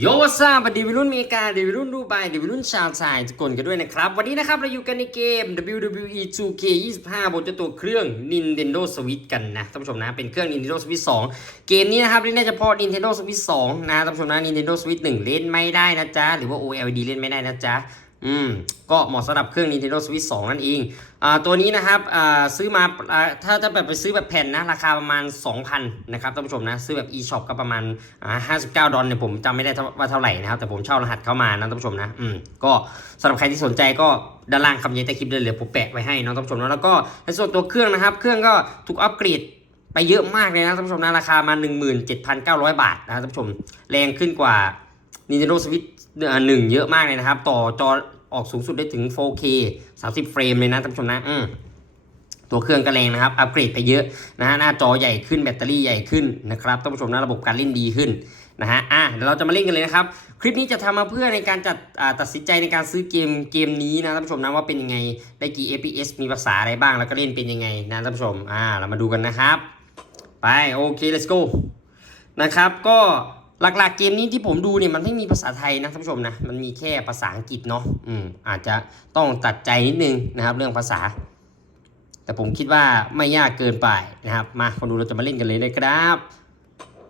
โยวซาบดีวิรุ่นเมกาดีวิรุ่นดูไบดีวิรุ่นชาวไทยทุกคนกันด้วยนะครับ วันนี้นะครับ เราอยู่กันในเกม WWE 2K 25 บนเจ้าตัวเครื่อง Nintendo Switch กันนะท่านผู้ชมนะ เป็นเครื่อง Nintendo Switch 2 เกมนี้นะครับเล่นได้เฉพาะ Nintendo Switch 2 นะท่านผู้ชมนะ Nintendo Switch 1 เล่นไม่ได้นะจ๊ะ หรือว่า OLED เล่นไม่ได้นะจ๊ะ อืมก็เหมาะสำหรับเครื่อง Nintendo Switch 2 นั่นเองอ่าตัวนี้นะครับอ่าซื้อมาอ่าถ้าจะแบบไปซื้อแบบแผ่นนะ ราคาประมาณ 2,000 นะครับท่านผู้ชมนะ ซื้อแบบ eShop ก็ประมาณอ่า59 ดอลเนี่ยผมจำไม่ได้ว่าเท่าไหร่นะครับ แต่ผมเช่ารหัสเข้ามานะท่านผู้ชมนะ อืมก็สำหรับใครที่สนใจก็ด้านล่างคำเย็นใต้คลิปเลยเหลือผมแปะไว้ให้นะท่านผู้ชมนะแล้วก็ในส่วนตัวเครื่องนะครับ เครื่องก็ถูกอัปเกรดไปเยอะมากเลยนะท่านผู้ชมนะราคามา 17,900 บาทนะท่านผู้ชมแรงขึ้นกว่า Nintendo Switch หนึ่งเยอะมากเลยนะครับ ต่อจอ ออกสูงสุดได้ถึง 4K 30 เฟรมเลยนะท่านผู้ชมนะอืตัวเครื่องก็แรงนะครับ อัปเกรดไปเยอะนะฮะหน้าจอใหญ่ขึ้นแบตเตอรี่ใหญ่ขึ้นนะครับท่านผู้ชมนะระบบการเล่นดีขึ้นนะฮะ อะเดี๋ยวเราจะมาเล่นกันเลยนะครับ คลิปนี้จะทำมาเพื่อในการจัดตัดสินใจในการซื้อเกมเกมนี้นะท่านผู้ชมนะว่าเป็นยังไง ได้กี่ FPS มีภาษาอะไรบ้าง แล้วก็เล่นเป็นยังไงนะท่านผู้ชม อ่า เรามาดูกันนะครับ ไป โอเค let's go นะครับ ก็ หลักๆเกมนี้ที่ผมดูเนี่ยมันไม่มีภาษาไทยนะท่านผู้ชมนะมันมีแค่ภาษาอังกฤษเนาะอืมอาจจะต้องตัดใจนิดนึงนะครับเรื่องภาษา แต่ผมคิดว่าไม่ยากเกินไปนะครับ มาคนดูเราจะมาเล่นกันเลยนะครับ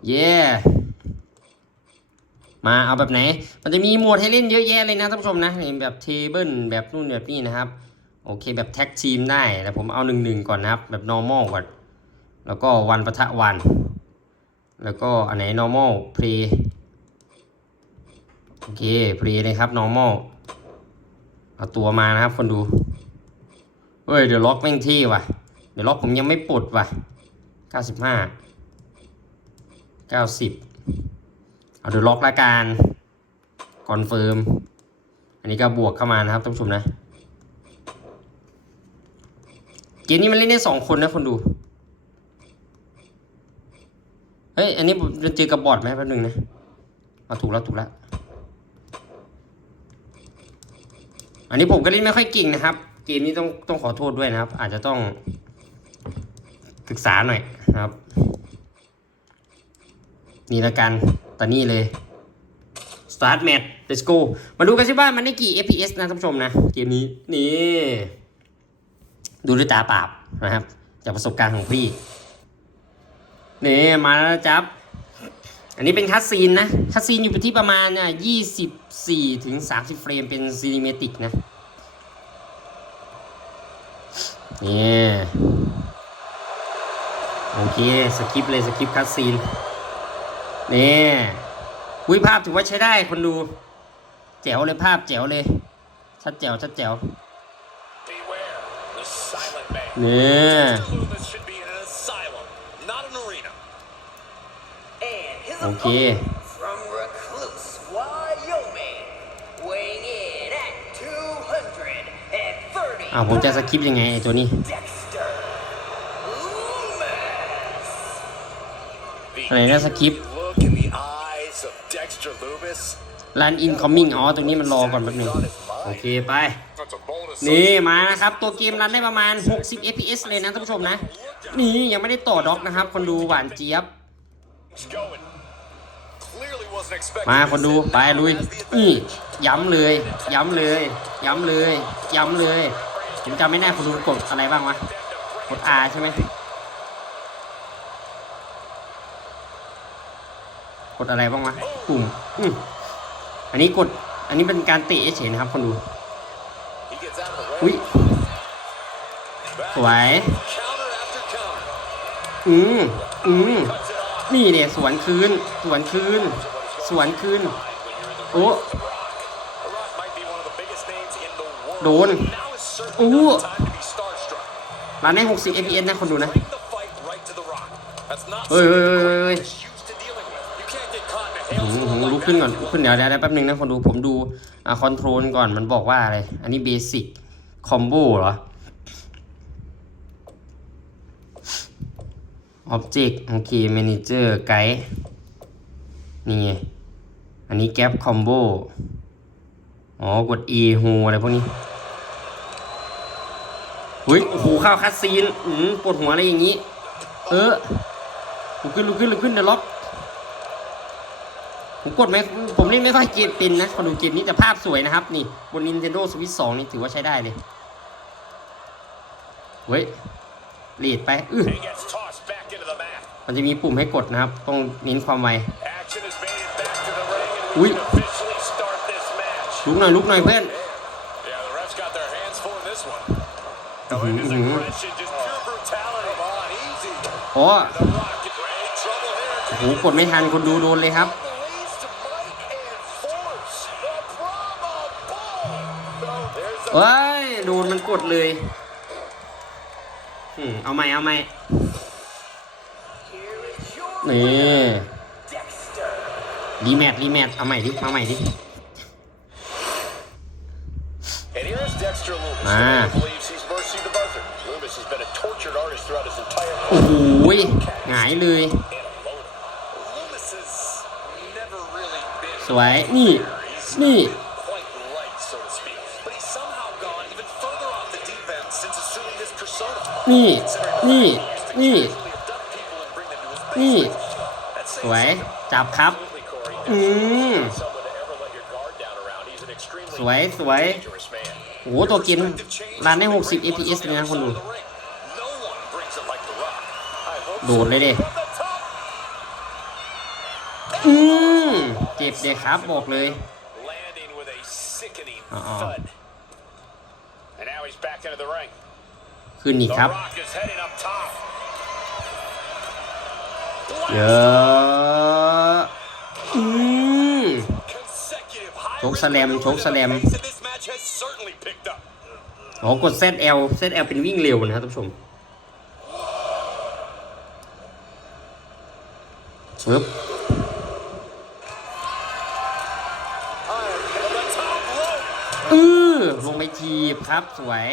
เย้มาเอาแบบไหน มันจะมีหมวดให้เล่นเยอะแยะเลยนะท่านผู้ชมนะแบบเทเบิลแบบนู่นแบบนี้นะครับ โอเคแบบแท็กทีมได้แต่ผมเอาหนึ่งหนึ่งก่อนนะครับ แบบ normal ก่อน แล้วก็วันปะทะวัน แล้วก็อันไหน normal play โอเค play เลยครับ normal เอาตัวมานะครับคนดูเฮ้ย เดี๋ยวล็อกแม่งที่ว่ะ เดี๋ยวล็อกผมยังไม่ปลดว่ะ 95 90 เอาเดี๋ยวล็อกละกันคอนเฟิร์ม อันนี้ก็บวกเข้ามานะครับท่านผู้ชมนะ เกมนี้มันเล่นได้สองคนนะคนดู เฮ้ย อันนี้ผมจะเจอกับบอทไหมแป๊บนึงนะเอาถูกแล้วถูกแล้ว อันนี้ผมก็เล่นไม่ค่อยเก่งนะครับ เกมนี้ต้องต้องขอโทษด้วยนะครับ อาจจะต้องศึกษาหน่อยนะครับ นี่ละกันตอนนี้เลย start match let's go มาดูกันสิว่ามันได้กี่ fps นะท่านผู้ชมนะ เกมนี้นี่ ดูด้วยตาเปล่านะครับ จากประสบการณ์ของพี่ นี่มาแล้วจับ อันนี้เป็นคัสซีนนะคัสซีนอยู่ที่ประมาณอะ24ถึง30เฟรมเป็นซีนิเมติกนะนี่โอเคสกิปเลยสกิปคัสซีนนี่วิภาพถือว่าใช้ได้คนดู แจ๋วเลยภาพแจ๋วเลย ชัดแจ๋วชัดแจ๋ว Beware, the silent man. นี่ Mr. And his Okay. opponent from Recluse, Wyoming, weighing in at 230อ่าผมจะสกิปยังไงไอ้ตัวนี้ Dexter Loomis. The Này, nó sẽ eerie keep. look in the eyes of Dexter Loomis. รันอินคอมมิ่งอ๋อตรงนี้มันรอก่อนแป๊บนึงโอเคไป That's a bonus. นี่มานะครับ ตัวเกมรันได้ประมาณ 60 fps เลยนะท่านผู้ชมนะ นี่ยังไม่ได้ต่อด็อกนะครับ คนดูหวานเจี๊ยบ It's going. มาคนดูไปลุยนี่ย้ำเลย ย้ำเลย ย้ำเลย ย้ำเลยผมจำไม่ได้คนดูกดอะไรบ้างวะกด R ใช่ไหมกดอะไรบ้างวะปุ่มอืมอันนี้กด อันนี้เป็นการเตะเฉยนะครับ คนดู อุ้ยสวย อืมอืมนี่เนี่ยสวนคืน สวนคืน สวนคืนโอ้ The Rock might be one of the biggest names in the world. โดน Now is certainly Ooh. not the time to be starstruck. ร้านได้60 fps นะคนดูนะ Bring the fight right to the Rock. That's not เฮ้ยเฮ้ยเฮ้ยเฮ้ยเฮ้ย something he's used to dealing with. You can't get caught in a หืม hailstorm หืม like ลุกขึ้นก่อน that. ลุกขึ้นเดี๋ยวเดี๋ยวเดี๋ยวแป๊บนึงนะคนดูผมดูอ่าคอนโทรลก่อนมันบอกว่าอะไร อันนี้เบสิกคอมโบเหรอ Object โอเค Manager ไกด์นี่ไงอั นนี้แก๊ปคอมโบ อ๋อ กด E โฮอะไรพวกนี้เฮ้ยโอ้โหเข้าคัสซีน อืมปวดหัวอะไรอย่างนี้ เออลุกขึ้นลุกขึ้นลุกขึ้นเดี๋ยวล็อกผมกดไหมผมเล่นไม่ค่อยเกมเป็นนะคนดูเกมนี้แต่ภาพสวยนะครับ นี่ บน Nintendo Switch 2 นี่ถือว่าใช้ได้เลย เว้ยลีดไป อื้อ He gets tossed back into the mat. มันจะมีปุ่มให้กดนะครับ ต้องเน้นความไว อุ้ยลุกหน่อยลุกหน่อยเพื่อนโอ้โหกดไม่ทันคนดูโดนเลยครับเฮ้ยโดนมันกดเลยเอาใหม่เอาใหม่นี่ รีแมทรีแมทเอาใหม่ดิ มาใหม่ดิ And here's Dexter Loomis. Ah. The man who believes he's Mercy the Buzzer. Loomis has been a tortured artist throughout his entire โอ้ career. โหหงายเลย And a loner. Loomis has never really been สวย นี่ He's นี่ quite right, so to speak. But he's somehow gone even further off the deep end since assuming this persona. นี่ นี่ นี่ Usually abduct people and bring them to his นี่ basement. That ส says วย จับครับ Absolutely, Corey. อืม Someone to ever let your guard down around. He's an extremely สวยสวย dangerous man. โอ้โหตัวเกมรันได้ 60 fps เลยนะคนดู No one brings it like The Rock. I hope โดดเลยดิ from the top. อืมเจ็บเลยครับบอกเลย Landing with a sickening Uh-uh. thud. And now he's back into the ring. ขึ้นอีก The ครับ Rock is heading up top. เยอะ กสแลมชกสแลมโอ๋อกด ZL ZL เป็นวิ่งเร็วนะครับท่านผู้ชมชึบอือลงไปทีบครับสวย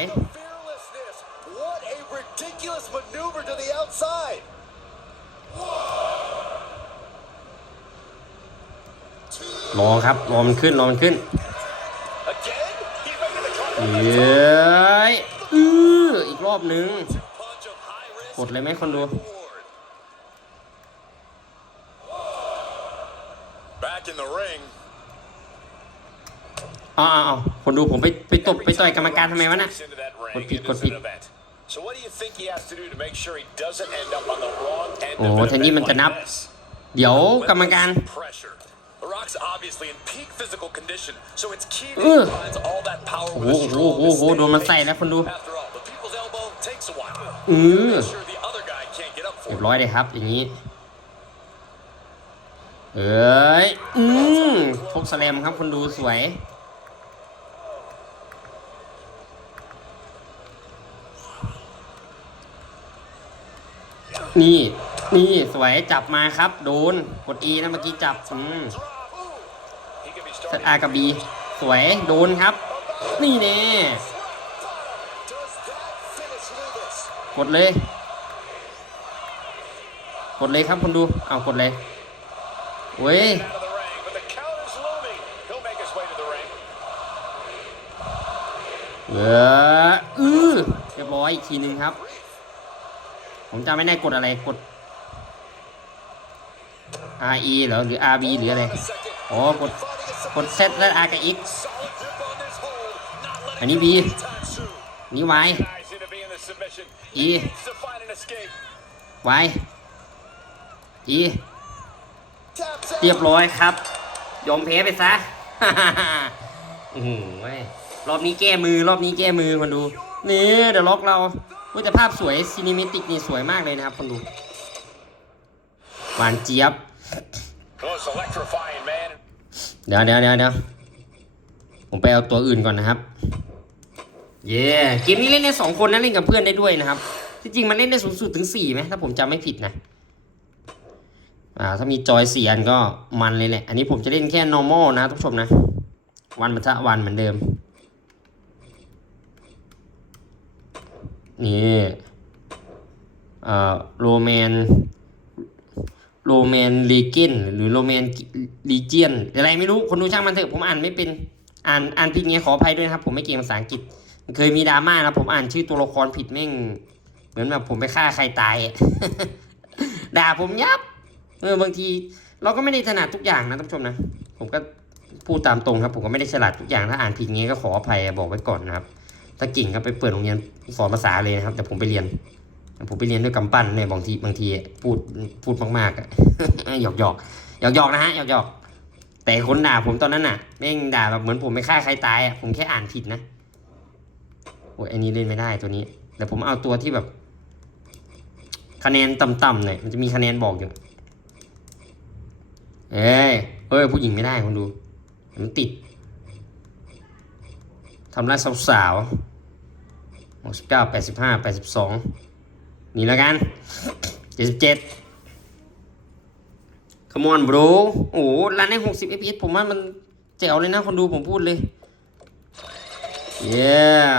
รอครับรอมันขึ้นรอมันขึ้น Again, he's making the เย comeback. ้ยอืออีกรอบนึง Punch of high risk กดเลยไหมคนดู reward. Back in the ring. อ๋ออ๋อคนดูผมไปไปตบไปต่อยกรรมการทำไมวะน่ะ Into that ring, Gột thịt, it gột is thịt. an event. So what do you think he has to do to make sure he doesn't end up on the wrong end โอ้ of an แทนที่ event มันจะ like นับ this? เดี๋ยวกรรมการ Pressure. The Rock's obviously in peak physical condition, so it's key that เอ he อ finds all that power โอ้ with โห a โอ้ strong โหโอ้โห and โดนมัน steady ใส่แล้วคนดู pace. After all, the people's elbow takes a while. อือ Make sure the other guy can't get up เรีย for บ it. ร้อยเลยครับ อย่างนี้ เอ้ย อืมพกสแลมครับคนดูสวย นี่ นี่สวยจับมาครับ โดน กด E นะเมื่อกี้จับอืม He could be เซตอากับ B สวยโดนครับ นี่แน่กดเลย กดเลยครับคนดู เอากดเลยเว้ยเอออือเรียบร้อยอีกทีหนึ่งครับ ผมจำไม่ได้กดอะไรกด R E เหรอหรือ R B หรืออะไร อ๋อกด กดเซตและอากอิกอันนี้บีนี่ไว้อีไว้อีเรียบร้อยครับ ยอมแพ้ไปซะโอ้โหรอบนี้แก้มือ รอบนี้แก้มือคนดู นี่เดี๋ยวล็อกเราเฮ้แต่ภาพสวยซีนิมิติกนี่สวยมากเลยนะครับคนดู หวานเจี๊ยบ Close. เดี๋ยวเดี๋ยวเดี๋ยวเดี๋ยวผมไปเอาตัวอื่นก่อนนะครับ เย้เกมนี้เล่นได้สองคนนะเล่นกับเพื่อนได้ด้วยนะครับ ที่จริงมันเล่นได้สูงสุดถึงสี่ไหมถ้าผมจำไม่ผิดนะ อ่า ถ้ามีจอยสี่อันก็มันเลยแหละ อันนี้ผมจะเล่นแค่ normal นะทุกชมนะ วันปะทะวันเหมือนเดิม นี่ เอ่อโรแมน โรแมนลีเกนหรือโรแมนลีเจียนอะไรไม่รู้คนดูช่างมันเถอะผมอ่านไม่เป็นอ่านอ่านผิดไงขออภัยด้วยนะครับ ผมไม่เก่งภาษาอังกฤษเคยมีดราม่านะผมอ่านชื่อตัวละครผิดแม่ง เหมือนแบบผมไปฆ่าใครตายด่าผมยับเออบางที เราก็ไม่ได้ถนัดทุกอย่างนะท่านผู้ชมนะผมก็พูดตามตรงครับ ผมก็ไม่ได้ฉลาดทุกอย่างถ้าอ่านผิดเงี้ยก็ขออภัยบอกไว้ก่อนนะครับ ถ้าเก่งก็ไปเปิดโรงเรียนสอนภาษาเลยนะครับ แต่ผมไปเรียน ผมไปเรียนด้วยกำปั้นเนี่ยบางทีบางทีพูดพูดมากๆอะหยอกหยอกหยอกหยอกนะฮะหยอกหยอกแต่คนด่าผมตอนนั้นน่ะแม่งด่าแบบเหมือนผมไม่ฆ่าใครตายอะผมแค่อ่านผิดนะโอ้ยอันนี้เล่นไม่ได้ตัวนี้แต่ผมเอาตัวที่แบบ คะแนนต่ำๆหน่อยมันจะมีคะแนนบอกอยู่ เอ้ยเอ้ยผู้หญิงไม่ได้คนดูมันติดทำร้ายสาวๆหกสิบเก้าแปดสิบห้าแปดสิบสอง นี่แล้วกันเจ็ดสิบเจ็ด Come on bro โอ้โหรันได้หกสิบ fps ผมว่ามันแจ๋วเลยนะคนดูผมพูดเลย yeah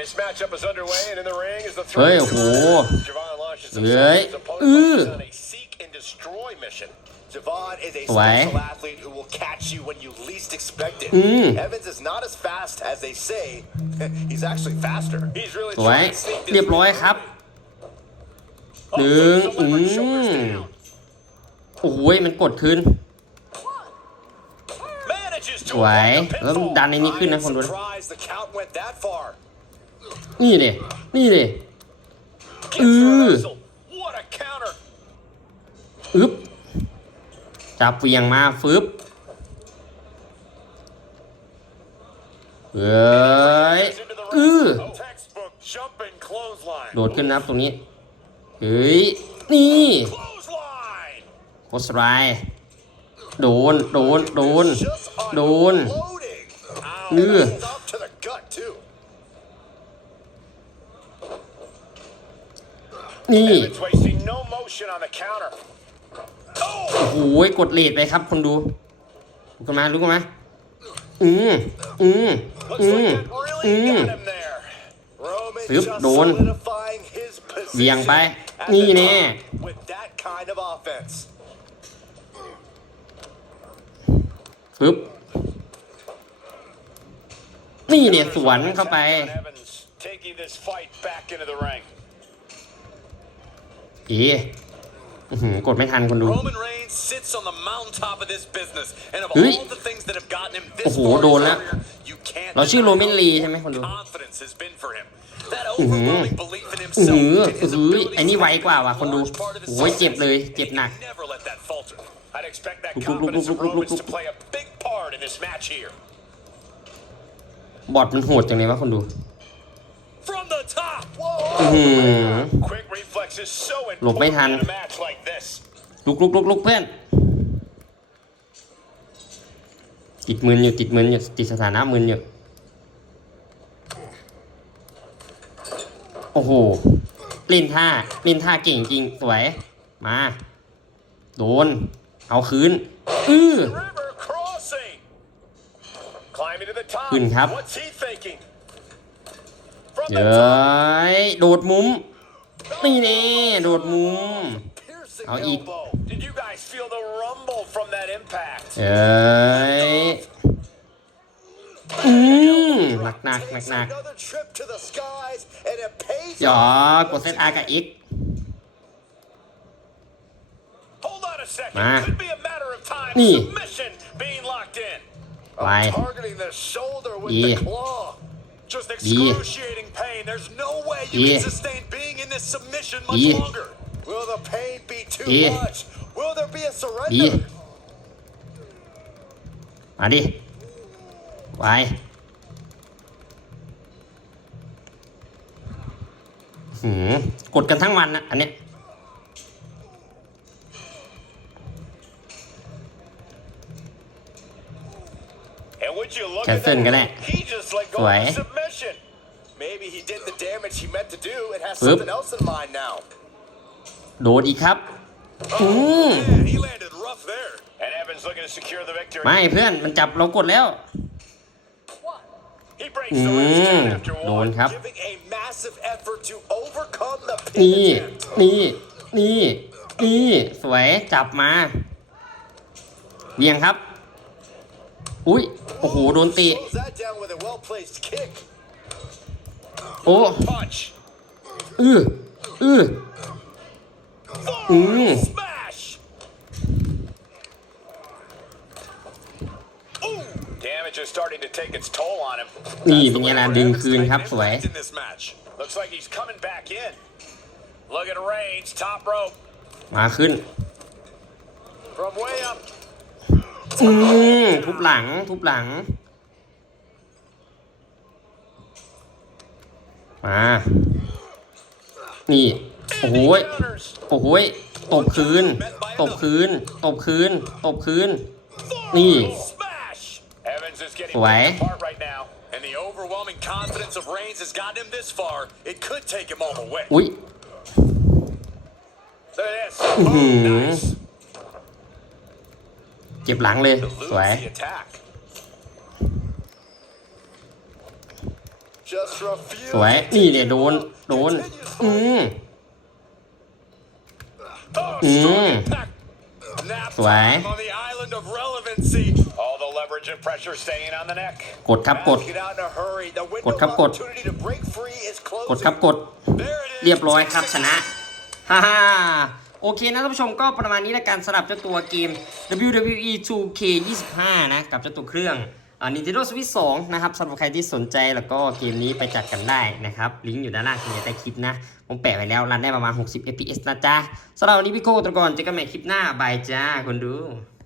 His matchup is underway, and in the ring is the เฮ้ย three. โอ้โห Javon launches เฮ้ย himself. His opponent อื้อ is on a seek and destroy mission. Javon is a สวย special athlete who will catch you when you least expect it. อืม Evans is not as fast as they say. He's actually faster. He's really สวย trying to sneak this เรียบร้อยครับ Oh, หนึ่ง flips อื over and shoulders ม down. โอ้ยมันกดคืน Manages to สวย avoid the แล้ว pinfall. ดันในนี้ขึ้นนะ I คน am ดูนะ surprised the count went that far. นี่เลยนี่เลย Gets Ooh. reversal. What a counter. อึ๊บ จับเวียงมาฟึบเฮ้ยอือโดดขึ้นนะครับตรงนี้ เฮ้ย นี่โคสไลโดน โดน โดน โดนเนื้อนี่ โอ้โหกดเลทไปครับคนดูลุกขึ้นมาลุกขึ้นมาอืมอืม Looks อืม like it really อืม got him there. Roman ปึ๊บ just โดน solidifying his เวียง position ไป at นี่ the แน่ top with that kind of offense. ฟึบนี่เนี่ยสวนเข้าไป Evans taking this fight back into the ring. เอ๋อื้อหือ กดไม่ทันคนดู Roman Reigns sits on the mountaintop of this business, and of เฮ้ย all the things that have gotten him โอ้ this โห far in โดน his แล้ว career, you can't เราชื่อ deny โรเมน how ลีใช่ไหมคนดู confidence has been for him. That อื้อหือ overwhelming belief in อื้อ himself หือ and his อื้อหือ abilities ไอ้นี่ไวกว่าว่ะคนดู large part of his โอ้ยเจ็บ success. เลย เจ็บหนัก Never let that falter. I'd expect that Look, look, look, confidence of look, look, look, Roman's to look. play a big part in this match here. บอทมันโหดจังเลยวะคนดู From the top. อื้อหือ Quick reflexes so หลบไม่ทัน ลุกลุกลุกลุกเพื่อน ติดมืนอยู่ติดมืนอยู่ติดสถานะมืนอยู่ โอ้โหเล่นท่าเล่นท่าเก่งจริงสวย มา โดน เอาคืน อื้อ River crossing. Climbing to the top. ขึ้นครับ What's he thinking? From เย้ the top. ยโดดมุม นี่แน่โดดมุม Piercing I'll eat. elbow. Did you guys feel the rumble from that impact? เย้ยอืมหนักหนักหนัก Takes หนัก another trip to the skies and it pays หยอ off. กดเซตอาร์กับอีก Hold on a second. Ma. Could be a matter of time. Ni. Submission being locked in. Oh, Why? targeting the shoulder with Yeah. the claw. Just excruciating pain. There's no way you Yeah. can sustain being in this submission much Yeah. longer. Will the pain be too Yeah. much? Will there be a surrender? ดีมาดิไวหืมกดกันทั้งวันนะอันเนี้ย And would you look at Cancel that? ก็ได้ He just let go สวย of the submission. Maybe he did the damage he meant to do and has Oop. something else in mind now. โดดอีกครับ อืม Man, he landed rough there. And Evans looking to secure the victory. ไม่เพื่อนมันจับเรากดแล้ว He breaks the ribs Mm, down after โดน one, ครับ giving a massive effort to overcome the นี่ pin attempt. นี่ นี่ นี่ สวย จับมาเวียงครับ อุ้ย โอ้โห โดนตี Slows that down with a well-placed kick. โอ้ Punch. อืออือ อืมนี่เป็นไงล่ะดึงคืนครับสวย มาขึ้น อืมทุบหลัง ทุบหลัง มา นี่ โอ้โหย Counters. โอ้โหยตบคืน ตบคืน ตบคืน ตบคืน นี่ Smash! Evans is getting Swear. ripped apart right now. And the overwhelming confidence of Reigns has gotten him this far. It could take him all the way. อุ้ย Look at this. Mhm. Oh, nice. เจ็บหลังเลย Eludes สวย the attack. Just for a few สวย นี่เนี่ยโดน โดน อืม Oh, Mm. strong impact. Nap Swear. time on the island of relevancy. All the leverage and อืสวย กดครับกด กดครับกด กดครับกด เรียบร้อยครับชนะฮ่าฮ่าโอเคนะท่านผู้ชมก็ประมาณนี้ละกันสำหรับเจ้าตัวเกม WWE 2K25 นะ กับเจ้าตัวเครื่อง อ่า Nintendo Switch 2 นะครับสำหรับใครที่สนใจแล้วก็เกมนี้ไปจัดกันได้นะครับ ลิงก์อยู่ด้านล่างที่ใต้คลิปนะ ผมแปะไว้แล้วรันได้ประมาณ 60 FPS นะจ๊ะสำหรับวันนี้พี่โก้ตะกอนเจอกันใหม่คลิปหน้าบายจ้าคนดู